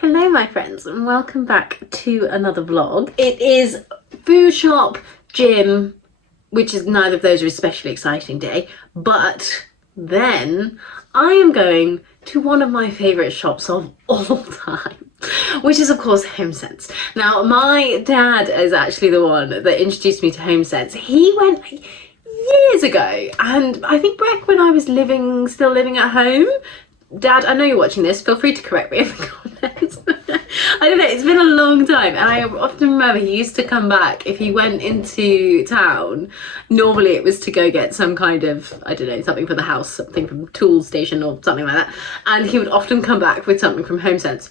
Hello my friends and welcome back to another vlog. It is food shop, gym, which is neither of those are especially exciting day, but then I am going to one of my favourite shops of all time, which is of course Homesense. Now my dad is actually the one that introduced me to Homesense. He went like years ago, and I think back when I was still living at home. Dad, I know you're watching this, feel free to correct me in the comments. I don't know, it's been a long time, and I often remember he used to come back if he went into town. Normally it was to go get some kind of, I don't know, something for the house, something from the tool station or something like that, and he would often come back with something from Homesense.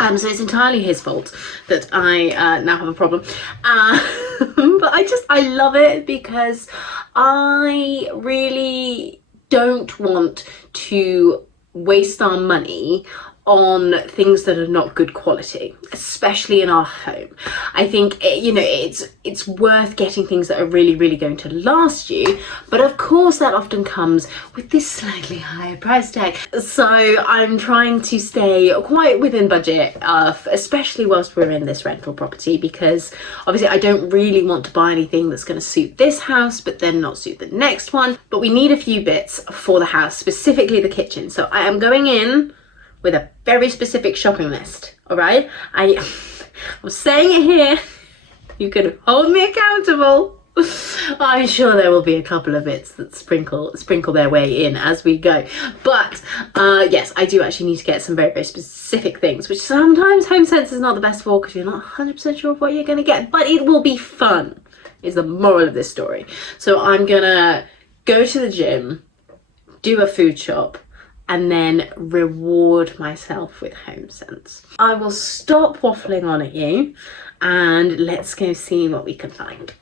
So it's entirely his fault that I now have a problem. But I love it because I really don't want to waste our money on things that are not good quality, especially in our home. I think it's worth getting things that are really going to last you, but of course that often comes with this slightly higher price tag. So I'm trying to stay quite within budget, especially whilst we're in this rental property, because obviously I don't really want to buy anything that's going to suit this house but then not suit the next one. But we need a few bits for the house, specifically the kitchen. So I am going in with a very specific shopping list, all right? I'm saying it here, you can hold me accountable. I'm sure there will be a couple of bits that sprinkle their way in as we go. But yes, I do actually need to get some very specific things, which sometimes Homesense is not the best for because you're not 100% sure of what you're gonna get, but it will be fun, is the moral of this story. So I'm gonna go to the gym, do a food shop, and then reward myself with Homesense. I will stop waffling on at you and let's go see what we can find.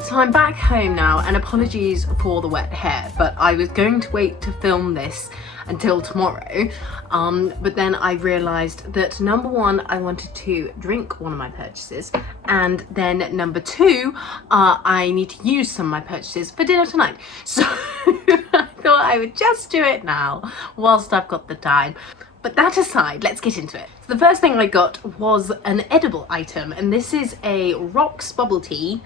So I'm back home now, and apologies for the wet hair, but I was going to wait to film this until tomorrow, but then I realised that number one, I wanted to drink one of my purchases, and then number two, I need to use some of my purchases for dinner tonight. So I thought I would just do it now whilst I've got the time. But that aside, let's get into it. So the first thing I got was an edible item, and this is a Rocks bubble tea,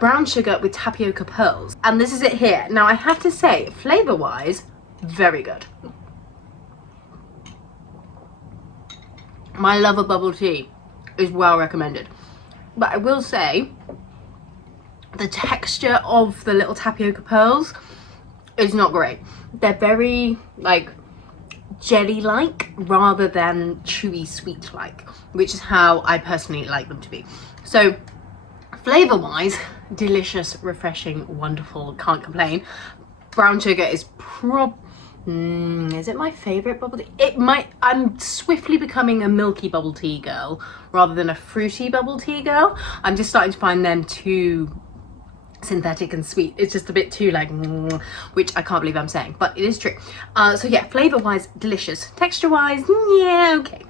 brown sugar with tapioca pearls, and this is it here. Now I have to say, flavour wise, very good. My love of bubble tea is well recommended, but I will say the texture of the little tapioca pearls is not great. They're very like jelly like rather than chewy sweet like, which is how I personally like them to be. So flavour wise, delicious, refreshing, wonderful, can't complain. Brown sugar is is it my favourite bubble tea? I'm swiftly becoming a milky bubble tea girl rather than a fruity bubble tea girl. I'm just starting to find them too synthetic and sweet. It's just a bit too like, which I can't believe I'm saying, but it is true. So yeah, flavour wise, delicious. Texture wise, yeah, okay.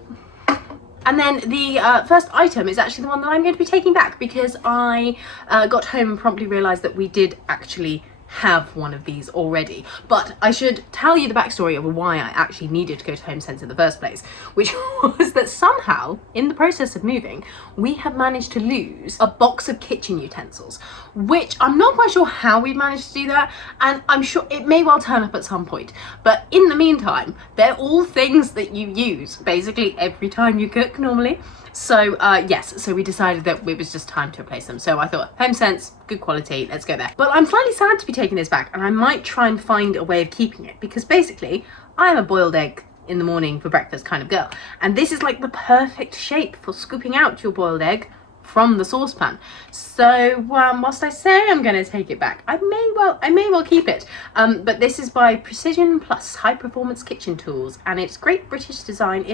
And then the first item is actually the one that I'm going to be taking back, because I got home and promptly realised that we did actually have one of these already. But I should tell you the backstory of why I actually needed to go to Homesense in the first place, which was that somehow in the process of moving we have managed to lose a box of kitchen utensils, which I'm not quite sure how we managed to do that, and I'm sure it may well turn up at some point, but in the meantime they're all things that you use basically every time you cook normally. So yes, so we decided that it was just time to replace them. So I thought, Homesense, good quality, let's go there. But I'm slightly sad to be taking this back, and I might try and find a way of keeping it, because basically I'm a boiled egg in the morning for breakfast kind of girl, and this is like the perfect shape for scooping out your boiled egg from the saucepan. So whilst I say I'm going to take it back, I may well keep it. But this is by Precision Plus High Performance Kitchen Tools, and it's great British design,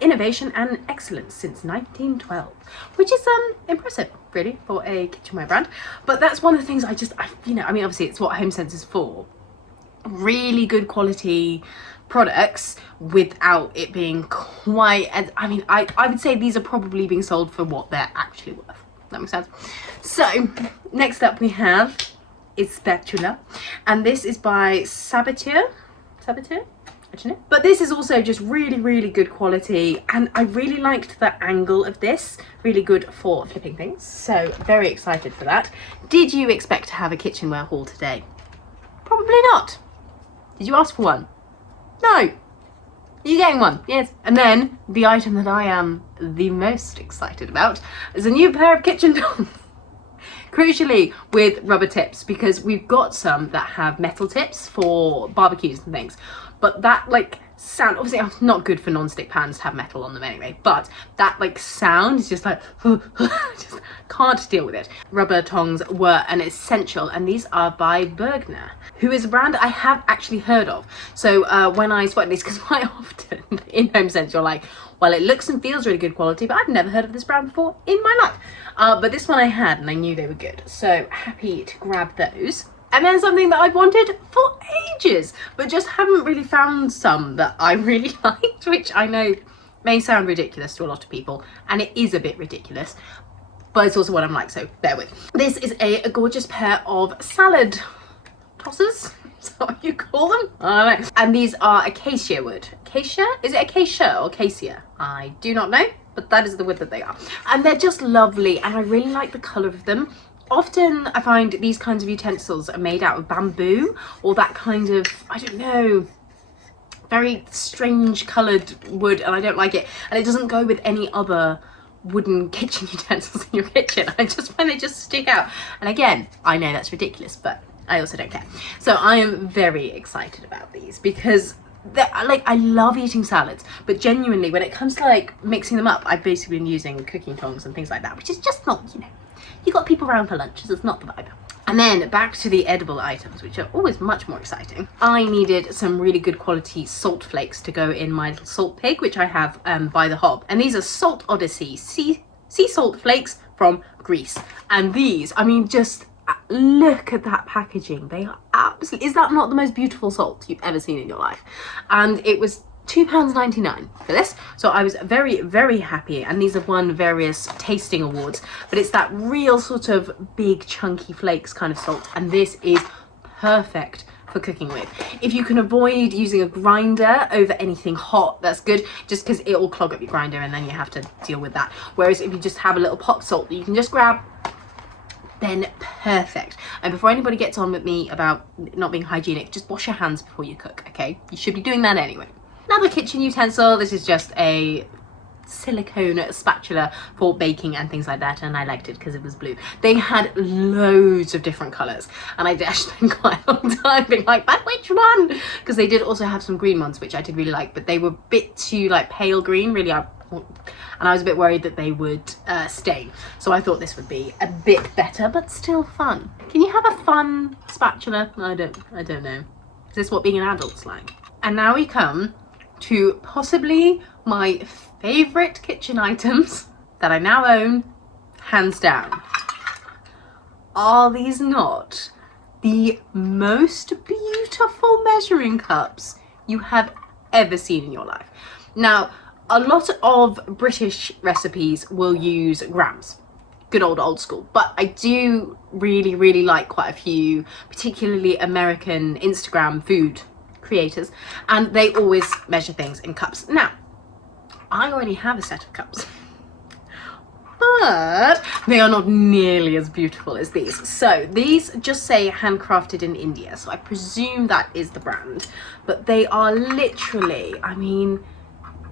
innovation and excellence since 1912, which is impressive really for a kitchenware brand. But that's one of the things I mean, obviously it's what Homesense is for. Really good quality products without it being quite as, I mean, I would say these are probably being sold for what they're actually worth. That makes sense. So next up we have is spatula, and this is by Saboteur, actually. But this is also just really good quality, and I really liked the angle of this. Really good for flipping things, so very excited for that. Did you expect to have a kitchenware haul today? Probably not. Did you ask for one? No. You're getting one, yes. And then the item that I am the most excited about is a new pair of kitchen tongs. Crucially with rubber tips, because we've got some that have metal tips for barbecues and things, but that like sound, obviously it's not good for non-stick pans to have metal on them anyway, but that like sound is just like just can't deal with it. Rubber tongs were an essential, and these are by Bergner, who is a brand I have actually heard of. So when I spotted these, because quite often in Homesense you're like, well, it looks and feels really good quality, but I've never heard of this brand before in my life. But this one I had, and I knew they were good, so happy to grab those. And then something that I've wanted for ages, but just haven't really found some that I really liked, which I know may sound ridiculous to a lot of people, and it is a bit ridiculous, but it's also what I'm like, so bear with. This is a gorgeous pair of salad tossers, is that what you call them? I don't know. And these are acacia wood. Acacia? Is it acacia or acacia? I do not know, but that is the wood that they are. And they're just lovely, and I really like the colour of them. Often I find these kinds of utensils are made out of bamboo, or that kind of, I don't know, very strange coloured wood, and I don't like it. And it doesn't go with any other wooden kitchen utensils in your kitchen. I just find they just stick out. And again, I know that's ridiculous, but I also don't care. So I am very excited about these, because like, I love eating salads, but genuinely when it comes to like mixing them up, I've basically been using cooking tongs and things like that, which is just not, you know, you got people around for lunches, it's not the vibe. And then back to the edible items, which are always much more exciting. I needed some really good quality salt flakes to go in my little salt pig, which I have by the hob. And these are Salt Odyssey sea salt flakes from Greece. And these, I mean, just look at that packaging. They are absolutely, is that not the most beautiful salt you've ever seen in your life? And it was £2.99 for this, so I was very happy. And these have won various tasting awards, but it's that real sort of big chunky flakes kind of salt, and this is perfect for cooking with. If you can avoid using a grinder over anything hot, that's good, just because it will clog up your grinder and then you have to deal with that. Whereas if you just have a little pot salt that you can just grab, then perfect. And before anybody gets on with me about not being hygienic, just wash your hands before you cook, okay? You should be doing that anyway. Another kitchen utensil, this is just a silicone spatula for baking and things like that, and I liked it because it was blue. They had loads of different colours, and I did spend quite a long time being like, but which one? Because they did also have some green ones, which I did really like, but they were a bit too like pale green, really, and I was a bit worried that they would stain. So I thought this would be a bit better, but still fun. Can you have a fun spatula? I don't know. Is this what being an adult's like? And now we come to possibly my favourite kitchen items that I now own, hands down. Are these not the most beautiful measuring cups you have ever seen in your life? Now, a lot of British recipes will use grams, good old school, but I do really like quite a few, particularly American Instagram food creators, and they always measure things in cups. Now, I already have a set of cups, but they are not nearly as beautiful as these. So these just say handcrafted in India, so I presume that is the brand, but they are literally, I mean,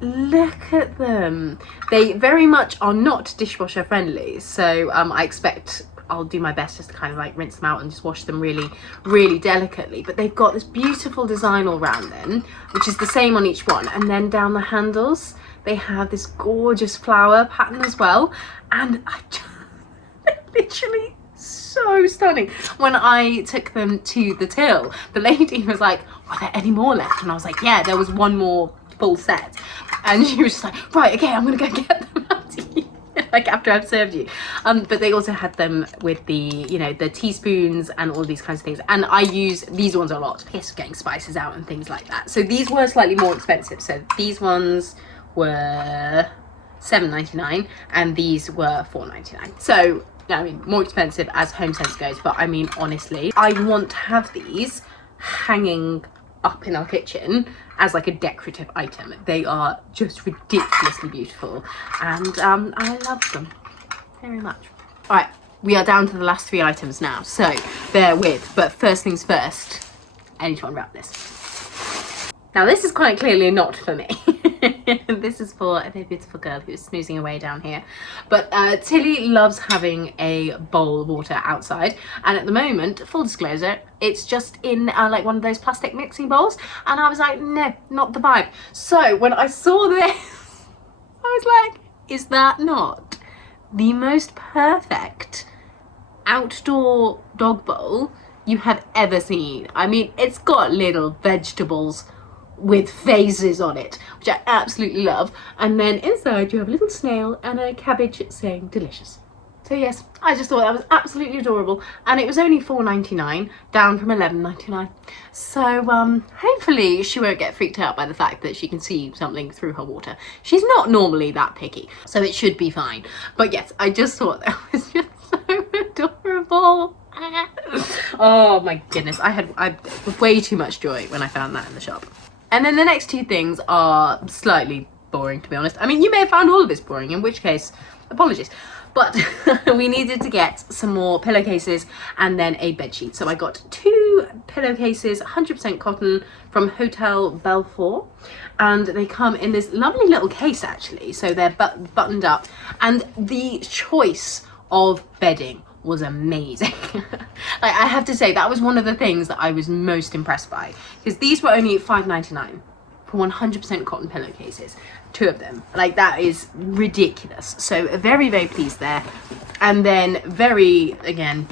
look at them. They very much are not dishwasher friendly, so I expect I'll do my best just to kind of like rinse them out and just wash them really delicately. But they've got this beautiful design all around them, which is the same on each one, and then down the handles they have this gorgeous flower pattern as well, and they're literally so stunning. When I took them to the till, the lady was like, are there any more left? And I was like, yeah, there was one more full set. And she was just like, right, okay, I'm gonna go get them out to you. Like after I've served you. But they also had them with the, you know, the teaspoons and all these kinds of things. And I use these ones a lot. Yes, getting spices out and things like that. So these were slightly more expensive. So these ones were $7.99 and these were $4.99. So, I mean, more expensive as Homesense goes. But I mean, honestly, I want to have these hanging up in our kitchen as like a decorative item. They are just ridiculously beautiful and I love them very much. All right, we are down to the last 3 items now, so bear with. But first things first, I need to unwrap this. Now this is quite clearly not for me. This is for a very beautiful girl who's snoozing away down here. But Tilly loves having a bowl of water outside, and at the moment, full disclosure, it's just in like one of those plastic mixing bowls, and I was like, no, not the vibe. So when I saw this, I was like, is that not the most perfect outdoor dog bowl you have ever seen? I mean, it's got little vegetables with phases on it, which I absolutely love, and then inside you have a little snail and a cabbage saying delicious. So yes, I just thought that was absolutely adorable, and it was only $4.99 down from $11.99. So hopefully she won't get freaked out by the fact that she can see something through her water. She's not normally that picky, so it should be fine. But yes, I just thought that was just so adorable. Oh my goodness, I had way too much joy when I found that in the shop. And then the next 2 things are slightly boring, to be honest. I mean, you may have found all of this boring, in which case, apologies. But we needed to get some more pillowcases and then a bedsheet. So I got 2 pillowcases, 100% cotton from Hotel Belfort. And they come in this lovely little case, actually. So they're buttoned up. And the choice of bedding was amazing. Like, I have to say, that was one of the things that I was most impressed by, because these were only $5.99 for 100% cotton pillowcases, 2 of them. Like, that is ridiculous. So very, very pleased there. And then very, again,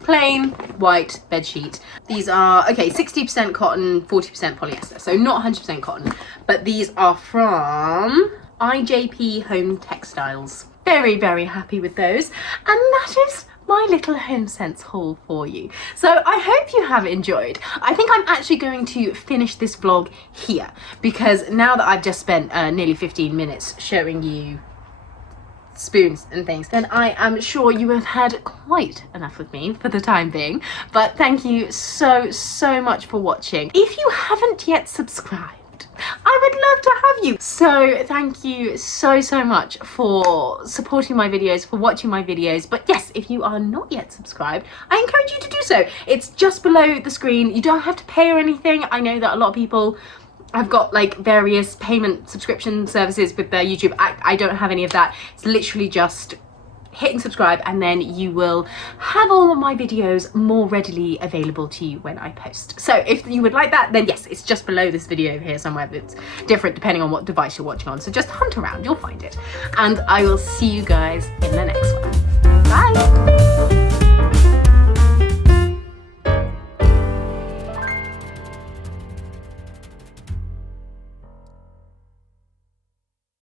plain white bed sheet. These are, okay, 60% cotton, 40% polyester, so not 100% cotton, but these are from IJP Home Textiles. Very, very happy with those. And that is my little Homesense haul for you. So I hope you have enjoyed. I think I'm actually going to finish this vlog here, because now that I've just spent nearly 15 minutes showing you spoons and things, then I am sure you have had quite enough of me for the time being. But thank you so much for watching. If you haven't yet subscribed, I would love to have you. So thank you so much for supporting my videos, for watching my videos. But yes, if you are not yet subscribed, I encourage you to do so. It's just below the screen. You don't have to pay or anything. I know that a lot of people have got like various payment subscription services with their YouTube. I don't have any of that. It's literally just hitting subscribe, and then you will have all of my videos more readily available to you when I post. So if you would like that, then yes, it's just below this video here somewhere. It's different depending on what device you're watching on, so just hunt around, you'll find it. And I will see you guys in the next one.